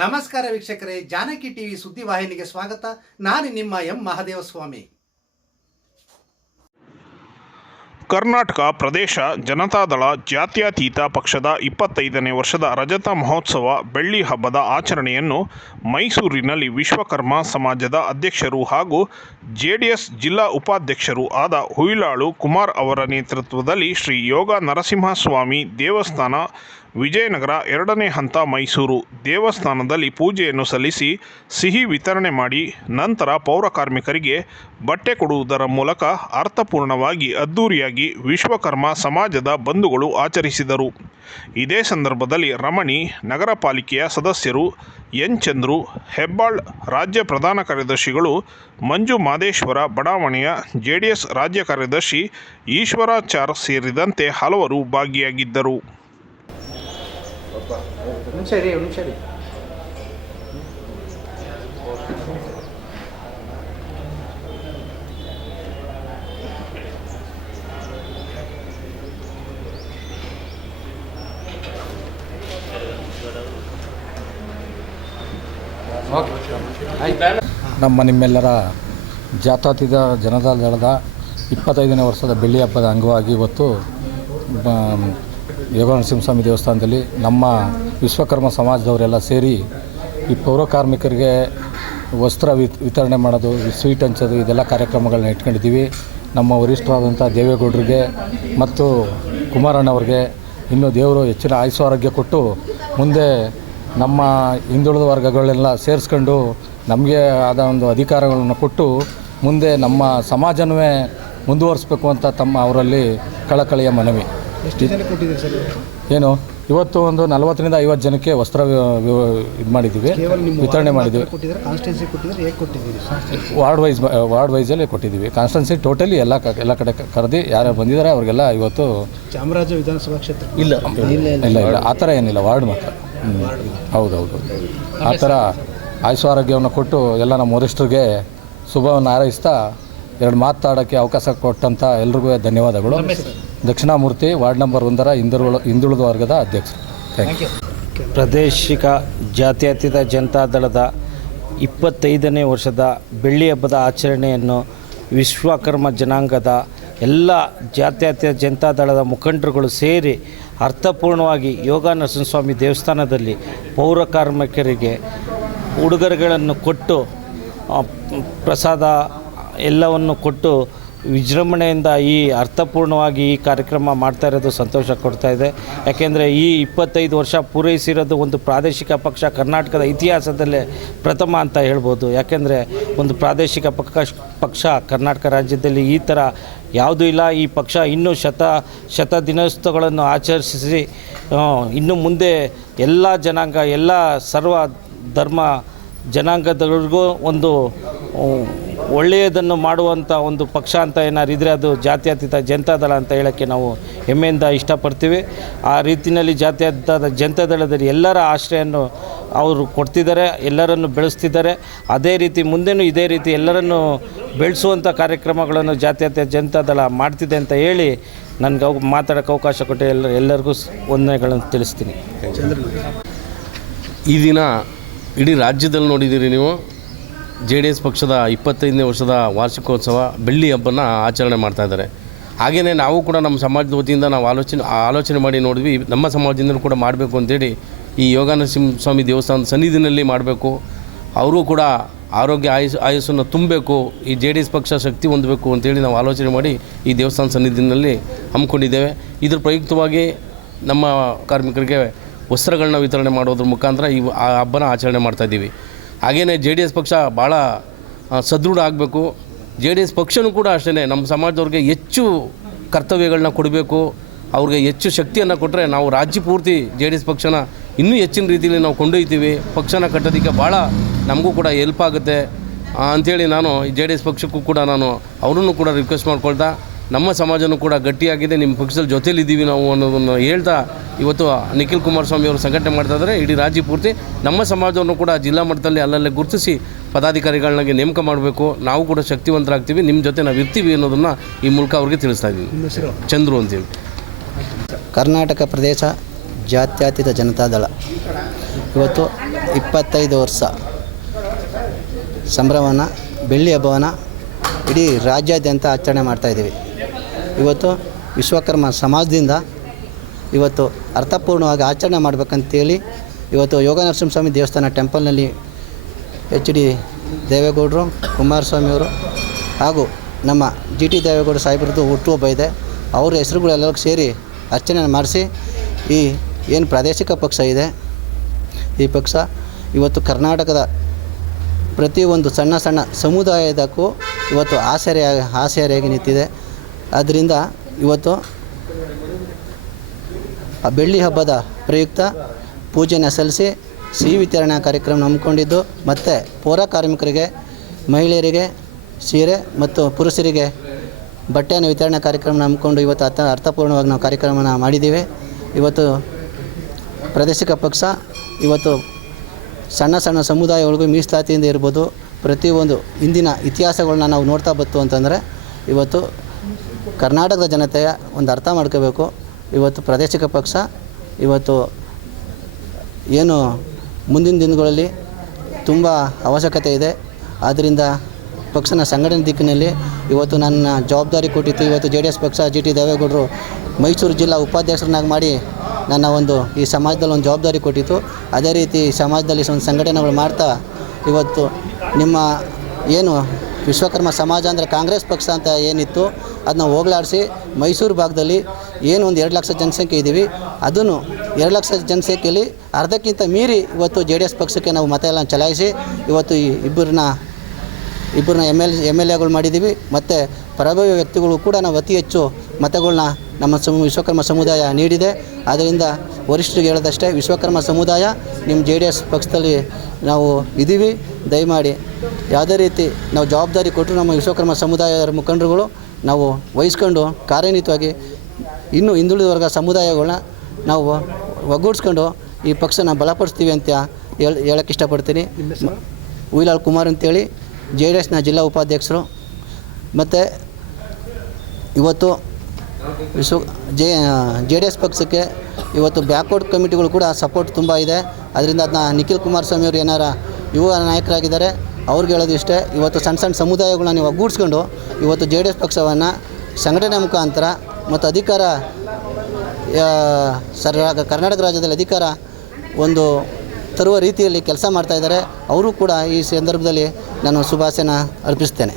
ನಮಸ್ಕಾರ ವೀಕ್ಷಕರೇ, ಜಾನಕಿ ಟಿವಿ ಸುದ್ದಿವಾಹಿನಿಗೆ ಸ್ವಾಗತ. ನಾನು ನಿಮ್ಮ ಎಂ ಮಹದೇವಸ್ವಾಮಿ. ಕರ್ನಾಟಕ ಪ್ರದೇಶ ಜನತಾದಳ ಜಾತ್ಯತೀತ ಪಕ್ಷದ ಇಪ್ಪತ್ತೈದನೇ ವರ್ಷದ ರಜತ ಮಹೋತ್ಸವ ಬೆಳ್ಳಿ ಹಬ್ಬದ ಆಚರಣೆಯನ್ನು ಮೈಸೂರಿನಲ್ಲಿ ವಿಶ್ವಕರ್ಮ ಸಮಾಜದ ಅಧ್ಯಕ್ಷರು ಹಾಗೂ ಜೆಡಿಎಸ್ ಜಿಲ್ಲಾ ಉಪಾಧ್ಯಕ್ಷರು ಆದ ಹುಯಿಲಾಳು ಕುಮಾರ್ ಅವರ ನೇತೃತ್ವದಲ್ಲಿ ಶ್ರೀ ಯೋಗ ನರಸಿಂಹಸ್ವಾಮಿ ದೇವಸ್ಥಾನ ವಿಜಯನಗರ ಎರಡನೇ ಹಂತ ಮೈಸೂರು ದೇವಸ್ಥಾನದಲ್ಲಿ ಪೂಜೆಯನ್ನು ಸಲ್ಲಿಸಿ ಸಿಹಿ ವಿತರಣೆ ಮಾಡಿ ನಂತರ ಪೌರಕಾರ್ಮಿಕರಿಗೆ ಬಟ್ಟೆ ಕೊಡುವುದರ ಮೂಲಕ ಅರ್ಥಪೂರ್ಣವಾಗಿ ಅದ್ದೂರಿಯಾಗಿ ವಿಶ್ವಕರ್ಮ ಸಮಾಜದ ಬಂಧುಗಳು ಆಚರಿಸಿದರು. ಇದೇ ಸಂದರ್ಭದಲ್ಲಿ ರಮಣಿ, ನಗರ ಪಾಲಿಕೆಯ ಸದಸ್ಯರು ಎನ್. ಚಂದ್ರು, ಹೆಬ್ಬಾಳ್ ರಾಜ್ಯ ಪ್ರಧಾನ ಕಾರ್ಯದರ್ಶಿಗಳು ಮಂಜು ಮಾದೇಶ್ವರ ಬಡಾವಣೆಯ ಜೆಡಿಎಸ್ ರಾಜ್ಯ ಕಾರ್ಯದರ್ಶಿ ಈಶ್ವರಾಚಾರ್ ಸೇರಿದಂತೆ ಹಲವರು ಭಾಗಿಯಾಗಿದ್ದರು. ಸರಿ ಸರಿ ನಮ್ಮ ನಿಮ್ಮೆಲ್ಲರ ಜಾತ್ಯತೀತ ಜನತಾ ದಳದ ಇಪ್ಪತ್ತೈದನೇ ವರ್ಷದ ಬೆಳ್ಳಿ ಹಬ್ಬದ ಅಂಗವಾಗಿ ಇವತ್ತು ಯೋಗ ನರಸಿಂಹಸ್ವಾಮಿ ದೇವಸ್ಥಾನದಲ್ಲಿ ನಮ್ಮ ವಿಶ್ವಕರ್ಮ ಸಮಾಜದವರೆಲ್ಲ ಸೇರಿ ಈ ಪೌರ ಕಾರ್ಮಿಕರಿಗೆ ವಸ್ತ್ರ ವಿತ್, ವಿತರಣೆ ಮಾಡೋದು ಸ್ವೀಟ್ ಹಂಚೋದು, ಇದೆಲ್ಲ ಕಾರ್ಯಕ್ರಮಗಳನ್ನ ಇಟ್ಕೊಂಡಿದ್ದೀವಿ. ನಮ್ಮ ವರಿಷ್ಠರಾದಂಥ ದೇವೇಗೌಡರಿಗೆ ಮತ್ತು ಕುಮಾರಣ್ಣವ್ರಿಗೆ ಇನ್ನು ದೇವರು ಹೆಚ್ಚಿನ ಆಯುಸು ಆರೋಗ್ಯ ಕೊಟ್ಟು ಮುಂದೆ ನಮ್ಮ ಹಿಂದುಳಿದ ವರ್ಗಗಳೆಲ್ಲ ಸೇರಿಸ್ಕೊಂಡು ನಮಗೆ ಆದ ಒಂದು ಅಧಿಕಾರಗಳನ್ನು ಕೊಟ್ಟು ಮುಂದೆ ನಮ್ಮ ಸಮಾಜನವೇ ಮುಂದುವರಿಸ್ಬೇಕು ಅಂತ ತಮ್ಮ ಅವರಲ್ಲಿ ಕಳಕಳಿಯ ಮನವಿ. ಎಷ್ಟು ಜನ ಕೊಟ್ಟಿದ್ದೀರಿ ಸರ್ ಏನು ಇವತ್ತು ಒಂದು ನಲವತ್ತರಿಂದ ಐವತ್ತು ಜನಕ್ಕೆ ವಸ್ತ್ರ ಇದು ಮಾಡಿದ್ದೀವಿ. ಕೇವಲ ನಿಮ್ಮ ವಿತರಣೆ ಮಾಡಿದ್ದೀವಿ. ಕೊಟ್ಟಿದ್ರೆ ಕಾನ್ಸ್ಟೆನ್ಸಿ ಹೇಗೆ ಕೊಟ್ಟಿದ್ದೀರಿ ವಾರ್ಡ್ ವೈಸ್ ವಾರ್ಡ್ ವೈಸಲ್ಲಿ ಕೊಟ್ಟಿದ್ದೀವಿ. ಕಾನ್ಸ್ಟೆನ್ಸಿ ಟೋಟಲಿ ಎಲ್ಲ ಕ ಎಲ್ಲ ಕಡೆ ಕರೆದಿ ಯಾರು ಬಂದಿದ್ದಾರೆ ಅವ್ರಿಗೆಲ್ಲ ಇವತ್ತು ಚಾಮರಾಜ ವಿಧಾನಸಭಾ ಕ್ಷೇತ್ರ. ಇಲ್ಲ. ಇಲ್ಲ ಇಲ್ಲ ಆ ಥರ ಏನಿಲ್ಲ ವಾರ್ಡ್ ಮಾತ್ರ. ಹ್ಮ್. ಹೌದೌದು. ಆ ಥರ ಆಯುಷ್ ಆರೋಗ್ಯವನ್ನು ಕೊಟ್ಟು ಎಲ್ಲ ನಮ್ಮ ವರಿಷ್ಠರಿಗೆ ಶುಭವನ್ನು ಹಾರೈಸ್ತಾ ಎರಡು ಮಾತಾಡೋಕ್ಕೆ ಅವಕಾಶ ಕೊಟ್ಟಂಥ ಎಲ್ರಿಗೂ ಧನ್ಯವಾದಗಳು. ದಕ್ಷಿಣಾಮೂರ್ತಿ ವಾರ್ಡ್ ನಂಬರ್ ಒಂದರ ಹಿಂದುಳು ಹಿಂದುಳಿದ ವರ್ಗದ ಅಧ್ಯಕ್ಷರು. ಥ್ಯಾಂಕ್ ಯು ಪ್ರಾದೇಶಿಕ ಜಾತ್ಯತೀತ ಜನತಾದಳದ ಇಪ್ಪತ್ತೈದನೇ ವರ್ಷದ ಬೆಳ್ಳಿ ಹಬ್ಬದ ಆಚರಣೆಯನ್ನು ವಿಶ್ವಕರ್ಮ ಜನಾಂಗದ ಎಲ್ಲ ಜಾತ್ಯತೀತ ಜನತಾದಳದ ಮುಖಂಡರುಗಳು ಸೇರಿ ಅರ್ಥಪೂರ್ಣವಾಗಿ ಯೋಗ ನರಸಿಂಹಸ್ವಾಮಿ ದೇವಸ್ಥಾನದಲ್ಲಿ ಪೌರ ಕಾರ್ಮಿಕರಿಗೆ ಉಡುಗೊರೆಗಳನ್ನು ಕೊಟ್ಟು ಪ್ರಸಾದ ಎಲ್ಲವನ್ನು ಕೊಟ್ಟು ವಿಜೃಂಭಣೆಯಿಂದ ಈ ಅರ್ಥಪೂರ್ಣವಾಗಿ ಈ ಕಾರ್ಯಕ್ರಮ ಮಾಡ್ತಾ ಇರೋದು ಸಂತೋಷ ಕೊಡ್ತಾ ಇದೆ. ಯಾಕೆಂದರೆ ಈ ಇಪ್ಪತ್ತೈದು ವರ್ಷ ಪೂರೈಸಿರೋದು ಒಂದು ಪ್ರಾದೇಶಿಕ ಪಕ್ಷ ಕರ್ನಾಟಕದ ಇತಿಹಾಸದಲ್ಲೇ ಪ್ರಥಮ ಅಂತ ಹೇಳ್ಬೋದು. ಯಾಕೆಂದರೆ ಒಂದು ಪ್ರಾದೇಶಿಕ ಪಕ್ಷ ಪಕ್ಷ ಕರ್ನಾಟಕ ರಾಜ್ಯದಲ್ಲಿ ಈ ಥರ ಯಾವುದೂ ಇಲ್ಲ. ಈ ಪಕ್ಷ ಇನ್ನೂ ಶತ ಶತ ದಿನೋತ್ಸವಗಳನ್ನು ಆಚರಿಸಿ ಇನ್ನು ಮುಂದೆ ಎಲ್ಲ ಜನಾಂಗ, ಎಲ್ಲ ಸರ್ವ ಧರ್ಮ ಜನಾಂಗದವರಿಗೂ ಒಂದು ಒಳ್ಳೆಯದನ್ನು ಮಾಡುವಂಥ ಒಂದು ಪಕ್ಷ ಅಂತ ಏನಾದ್ರು ಇದ್ದರೆ ಅದು ಜಾತ್ಯತೀತ ಜನತಾದಳ ಅಂತ ಹೇಳೋಕ್ಕೆ ನಾವು ಹೆಮ್ಮೆಯಿಂದ ಇಷ್ಟಪಡ್ತೀವಿ. ಆ ರೀತಿಯಲ್ಲಿ ಜಾತ್ಯತೀತ ಜನತಾದಳದಲ್ಲಿ ಎಲ್ಲರ ಆಶ್ರಯನ್ನು ಅವರು ಕೊಡ್ತಿದ್ದಾರೆ, ಎಲ್ಲರನ್ನು ಬೆಳೆಸ್ತಿದ್ದಾರೆ. ಅದೇ ರೀತಿ ಮುಂದೆನೂ ಇದೇ ರೀತಿ ಎಲ್ಲರನ್ನು ಬೆಳೆಸುವಂಥ ಕಾರ್ಯಕ್ರಮಗಳನ್ನು ಜಾತ್ಯತೀತ ಜನತಾದಳ ಮಾಡ್ತಿದೆ ಅಂತ ಹೇಳಿ ನನಗೆ ಅವ್ ಮಾತಾಡೋಕ್ಕೆ ಅವಕಾಶ ಕೊಟ್ಟು ಎಲ್ಲ, ಎಲ್ಲರಿಗೂ ವಂದನೆಗಳನ್ನು ತಿಳಿಸ್ತೀನಿ. ಈ ದಿನ ಇಡೀ ರಾಜ್ಯದಲ್ಲಿ ನೋಡಿದ್ದೀರಿ ನೀವು. ಜೆ ಡಿ ಎಸ್ ಪಕ್ಷದ ಇಪ್ಪತ್ತೈದನೇ ವರ್ಷದ ವಾರ್ಷಿಕೋತ್ಸವ ಬೆಳ್ಳಿ ಹಬ್ಬನ ಆಚರಣೆ ಮಾಡ್ತಾ ಇದ್ದಾರೆ. ಹಾಗೆಯೇ ನಾವು ಕೂಡ ನಮ್ಮ ಸಮಾಜದ ವತಿಯಿಂದ ನಾವು ಆಲೋಚನೆ ಆಲೋಚನೆ ಮಾಡಿ ನೋಡಿದ್ವಿ, ನಮ್ಮ ಸಮಾಜದಿಂದಲೂ ಕೂಡ ಮಾಡಬೇಕು ಅಂತೇಳಿ ಈ ಯೋಗ ನರಸಿಂಹ ಸ್ವಾಮಿ ದೇವಸ್ಥಾನದ ಸನ್ನಿಧಿನಲ್ಲಿ ಮಾಡಬೇಕು. ಅವರು ಕೂಡ ಆರೋಗ್ಯ ಆಯುಸ್, ಆಯುಸ್ಸನ್ನು ತುಂಬಬೇಕು, ಈ ಜೆ ಡಿ ಎಸ್ ಪಕ್ಷ ಶಕ್ತಿ ಹೊಂದಬೇಕು ಅಂತೇಳಿ ನಾವು ಆಲೋಚನೆ ಮಾಡಿ ಈ ದೇವಸ್ಥಾನ ಸನ್ನಿಧಿನಲ್ಲಿ ಹಮ್ಮಿಕೊಂಡಿದ್ದೇವೆ. ಇದ್ರ ಪ್ರಯುಕ್ತವಾಗಿ ನಮ್ಮ ಕಾರ್ಮಿಕರಿಗೆ ವಸ್ತ್ರಗಳನ್ನ ವಿತರಣೆ ಮಾಡೋದ್ರ ಮುಖಾಂತರ ಈ ಹಬ್ಬನ ಆಚರಣೆ ಮಾಡ್ತಾಯಿದ್ದೀವಿ ಹಾಗೆಯೇ ಜೆ ಡಿ ಎಸ್ ಪಕ್ಷ ಭಾಳ ಸದೃಢ ಆಗಬೇಕು. ಜೆ ಡಿ ಎಸ್ ಪಕ್ಷನೂ ಕೂಡ ಅಷ್ಟೇ ನಮ್ಮ ಸಮಾಜದವ್ರಿಗೆ ಹೆಚ್ಚು ಕರ್ತವ್ಯಗಳನ್ನ ಕೊಡಬೇಕು. ಅವ್ರಿಗೆ ಹೆಚ್ಚು ಶಕ್ತಿಯನ್ನು ಕೊಟ್ಟರೆ ನಾವು ರಾಜ್ಯ ಪೂರ್ತಿ ಜೆ ಡಿ ಎಸ್ ಪಕ್ಷನ ಇನ್ನೂ ಹೆಚ್ಚಿನ ರೀತಿಯಲ್ಲಿ ನಾವು ಕೊಂಡೊಯ್ತೀವಿ. ಪಕ್ಷನ ಕಟ್ಟೋದಕ್ಕೆ ಭಾಳ ನಮಗೂ ಕೂಡ ಹೆಲ್ಪ್ ಆಗುತ್ತೆ. ಅಂಥೇಳಿ ನಾನು ಜೆ ಡಿ ಎಸ್ ಪಕ್ಷಕ್ಕೂ ಕೂಡ ನಾನು ಅವರನ್ನು ಕೂಡ ರಿಕ್ವೆಸ್ಟ್ ಮಾಡ್ಕೊಳ್ತಾ ನಮ್ಮ ಸಮಾಜನೂ ಕೂಡ ಗಟ್ಟಿಯಾಗಿದೆ. ನಿಮ್ಮ ಪಕ್ಷದ ಜೊತೆಲಿದ್ದೀವಿ ನಾವು ಅನ್ನೋದನ್ನು ಹೇಳ್ತಾ ಇವತ್ತು ನಿಖಿಲ್ ಕುಮಾರಸ್ವಾಮಿ ಅವರು ಸಂಘಟನೆ ಮಾಡ್ತಾ ಇದ್ದಾರೆ. ಇಡೀ ರಾಜ್ಯ ಪೂರ್ತಿ ನಮ್ಮ ಸಮಾಜವನ್ನು ಕೂಡ ಜಿಲ್ಲಾ ಮಟ್ಟದಲ್ಲಿ ಅಲ್ಲಲ್ಲೇ ಗುರುತಿಸಿ ಪದಾಧಿಕಾರಿಗಳನ್ನಾಗಿ ನೇಮಕ ಮಾಡಬೇಕು. ನಾವು ಕೂಡ ಶಕ್ತಿವಂತರಾಗ್ತೀವಿ. ನಿಮ್ಮ ಜೊತೆ ನಾವು ಇರ್ತೀವಿ ಅನ್ನೋದನ್ನು ಈ ಮೂಲಕ ಅವ್ರಿಗೆ ತಿಳಿಸ್ತಾ ಇದ್ದೀವಿ. ಚಂದ್ರು ಅಂತೀವಿ ಕರ್ನಾಟಕ ಪ್ರದೇಶ ಜಾತ್ಯತೀತ ಜನತಾದಳ ಇವತ್ತು ಇಪ್ಪತ್ತೈದು ವರ್ಷ ಸಂಭ್ರಮನ ಬೆಳ್ಳಿ ಹಬ್ಬವನ್ನು ಇಡೀ ರಾಜ್ಯಾದ್ಯಂತ ಆಚರಣೆ ಮಾಡ್ತಾಯಿದ್ದೀವಿ ಇವತ್ತು ವಿಶ್ವಕರ್ಮ ಸಮಾಜದಿಂದ ಇವತ್ತು ಅರ್ಥಪೂರ್ಣವಾಗಿ ಆಚರಣೆ ಮಾಡಬೇಕಂತೇಳಿ ಇವತ್ತು ಯೋಗ ನರಸಿಂಹಸ್ವಾಮಿ ದೇವಸ್ಥಾನ ಟೆಂಪಲ್ನಲ್ಲಿ ಎಚ್ ಡಿ ದೇವೇಗೌಡರು ಕುಮಾರಸ್ವಾಮಿಯವರು ಹಾಗೂ ನಮ್ಮ ಜಿ ಟಿ ದೇವೇಗೌಡ ಸಾಹೇಬ್ರದ್ದು ಹುಟ್ಟುಹಬ್ಬ ಇದೆ. ಅವ್ರ ಹೆಸರುಗಳೆಲ್ಲರಿಗೂ ಸೇರಿ ಅರ್ಚನೆ ಮಾಡಿಸಿ ಈ ಏನು ಪ್ರಾದೇಶಿಕ ಪಕ್ಷ ಇದೆ. ಈ ಪಕ್ಷ ಇವತ್ತು ಕರ್ನಾಟಕದ ಪ್ರತಿಯೊಂದು ಸಣ್ಣ ಸಣ್ಣ ಸಮುದಾಯದಕ್ಕೂ ಇವತ್ತು ಆಸರೆಯಾಗಿ ಆಸರೆಯಾಗಿ ನಿಂತಿದೆ. ಆದ್ದರಿಂದ ಇವತ್ತು ಬೆಳ್ಳಿ ಹಬ್ಬದ ಪ್ರಯುಕ್ತ ಪೂಜೆನ ಸಲ್ಲಿಸಿ ಸಿಹಿ ವಿತರಣಾ ಕಾರ್ಯಕ್ರಮ ಹಮ್ಮಿಕೊಂಡಿದ್ದು, ಮತ್ತು ಪೌರ ಕಾರ್ಮಿಕರಿಗೆ, ಮಹಿಳೆಯರಿಗೆ ಸೀರೆ ಮತ್ತು ಪುರುಷರಿಗೆ ಬಟ್ಟೆಯನ್ನು ವಿತರಣಾ ಕಾರ್ಯಕ್ರಮ ಹಮ್ಮಿಕೊಂಡು ಇವತ್ತು ಅರ್ಥ ಅರ್ಥಪೂರ್ಣವಾಗಿ ನಾವು ಕಾರ್ಯಕ್ರಮನ ಮಾಡಿದ್ದೀವಿ. ಇವತ್ತು ಪ್ರಾದೇಶಿಕ ಪಕ್ಷ, ಇವತ್ತು ಸಣ್ಣ ಸಣ್ಣ ಸಮುದಾಯಗಳಿಗೂ ಮೀಸಲಾತಿಯಿಂದ ಇರ್ಬೋದು, ಪ್ರತಿಯೊಂದು ಇಂದಿನ ಇತಿಹಾಸಗಳನ್ನ ನಾವು ನೋಡ್ತಾ ಬಂತು ಅಂತಂದರೆ, ಇವತ್ತು ಕರ್ನಾಟಕದ ಜನತೆಯ ಒಂದು ಅರ್ಥ ಮಾಡ್ಕೋಬೇಕು. ಇವತ್ತು ಪ್ರಾದೇಶಿಕ ಪಕ್ಷ, ಇವತ್ತು ಏನು ಮುಂದಿನ ದಿನಗಳಲ್ಲಿ ತುಂಬ ಅವಶ್ಯಕತೆ ಇದೆ. ಆದ್ದರಿಂದ ಪಕ್ಷನ ಸಂಘಟನೆ ದಿಕ್ಕಿನಲ್ಲಿ ಇವತ್ತು ನನ್ನ ಜವಾಬ್ದಾರಿ ಕೊಟ್ಟಿತ್ತು. ಇವತ್ತು ಜೆ ಡಿ ಎಸ್ ಪಕ್ಷ ಜಿ ಟಿ ದೇವೇಗೌಡರು ಮೈಸೂರು ಜಿಲ್ಲಾ ಉಪಾಧ್ಯಕ್ಷರನ್ನಾಗಿ ಮಾಡಿ ನನ್ನ ಒಂದು ಈ ಸಮಾಜದಲ್ಲಿ ಒಂದು ಜವಾಬ್ದಾರಿ ಕೊಟ್ಟಿತ್ತು. ಅದೇ ರೀತಿ ಸಮಾಜದಲ್ಲಿ ಒಂದು ಸಂಘಟನೆಗಳು ಮಾಡ್ತಾ ಇವತ್ತು ನಿಮ್ಮ ಏನು ವಿಶ್ವಕರ್ಮ ಸಮಾಜ ಅಂದರೆ ಕಾಂಗ್ರೆಸ್ ಪಕ್ಷ ಅಂತ ಏನಿತ್ತು ಅದನ್ನ ಹೋಗಲಾಡಿಸಿ ಮೈಸೂರು ಭಾಗದಲ್ಲಿ ಏನು ಒಂದು ಎರಡು ಲಕ್ಷ ಜನಸಂಖ್ಯೆ ಇದ್ದೀವಿ, ಅದನ್ನು ಎರಡು ಲಕ್ಷ ಜನಸಂಖ್ಯೆಯಲ್ಲಿ ಅರ್ಧಕ್ಕಿಂತ ಮೀರಿ ಇವತ್ತು ಜೆ ಡಿ ಎಸ್ ಪಕ್ಷಕ್ಕೆ ನಾವು ಮತ ಎಲ್ಲ ಚಲಾಯಿಸಿ ಇವತ್ತು ಈ ಇಬ್ಬರನ್ನ ಇಬ್ಬರನ್ನ ಎಂ ಎಲ್ ಎಂ ಎಲ್ ಎಗಳು ಮಾಡಿದ್ದೀವಿ, ಮತ್ತು ಪ್ರಭಾವಿ ವ್ಯಕ್ತಿಗಳು ಕೂಡ ನಾವು ಅತಿ ಹೆಚ್ಚು ಮತಗಳನ್ನ ನಮ್ಮ ಸಮ, ವಿಶ್ವಕರ್ಮ ಸಮುದಾಯ ನೀಡಿದೆ. ಆದ್ದರಿಂದ ವರಿಷ್ಠರಿಗೆ ಹೇಳೋದಷ್ಟೇ, ವಿಶ್ವಕರ್ಮ ಸಮುದಾಯ, ನಿಮ್ಮ ಜೆ ಡಿ ಎಸ್ ಪಕ್ಷದಲ್ಲಿ ನಾವು ಇದ್ದೀವಿ. ದಯಮಾಡಿ ಯಾವುದೇ ರೀತಿ ನಾವು ಜವಾಬ್ದಾರಿ ಕೊಟ್ಟರು ನಮ್ಮ ವಿಶ್ವಕರ್ಮ ಸಮುದಾಯದ ಮುಖಂಡರುಗಳು ನಾವು ವಹಿಸ್ಕೊಂಡು ಕಾರ್ಯನಿತವಾಗಿ ಇನ್ನೂ ಹಿಂದುಳಿದ ವರ್ಗ ಸಮುದಾಯಗಳನ್ನ ನಾವು ಒಗ್ಗೂಡಿಸ್ಕೊಂಡು ಈ ಪಕ್ಷನ ಬಲಪಡಿಸ್ತೀವಿ ಅಂತ ಹೇಳಿ ಹೇಳಕ್ಕೆ ಇಷ್ಟಪಡ್ತೀನಿ. ಹುಯಿಲಾಲ್ ಕುಮಾರ್ ಅಂತೇಳಿ ಜೆ ಡಿ ಎಸ್ನ ಜಿಲ್ಲಾ ಉಪಾಧ್ಯಕ್ಷರು. ಮತ್ತು ಇವತ್ತು ವಿಶ್ವ ಜೆ ಜೆ ಡಿ ಎಸ್ ಪಕ್ಷಕ್ಕೆ ಇವತ್ತು ಬ್ಯಾಕ್ವರ್ಡ್ ಕಮಿಟಿಗಳು ಕೂಡ ಸಪೋರ್ಟ್ ತುಂಬ ಇದೆ. ಅದರಿಂದ ಅದನ್ನ ನಿಖಿಲ್ ಕುಮಾರಸ್ವಾಮಿ ಅವರು ಏನಾರ ಯುವ ನಾಯಕರಾಗಿದ್ದಾರೆ ಅವ್ರಿಗೆ ಹೇಳೋದು ಇಷ್ಟೇ, ಇವತ್ತು ಸಣ್ಣ ಸಣ್ಣ ಸಮುದಾಯಗಳನ್ನ ನೀವು ಒಗ್ಗೂಡಿಸ್ಕೊಂಡು ಇವತ್ತು ಜೆ ಡಿ ಎಸ್ ಪಕ್ಷವನ್ನು ಸಂಘಟನೆ ಮುಖಾಂತರ ಮತ್ತು ಅಧಿಕಾರ ಸರ್ ಕರ್ನಾಟಕ ರಾಜ್ಯದಲ್ಲಿ ಅಧಿಕಾರ ಒಂದು ತರುವ ರೀತಿಯಲ್ಲಿ ಕೆಲಸ ಮಾಡ್ತಾಯಿದ್ದಾರೆ ಅವರು ಕೂಡ ಈ ಸಂದರ್ಭದಲ್ಲಿ ನಾನು ಶುಭಾಶಯನ ಅರ್ಪಿಸ್ತೇನೆ.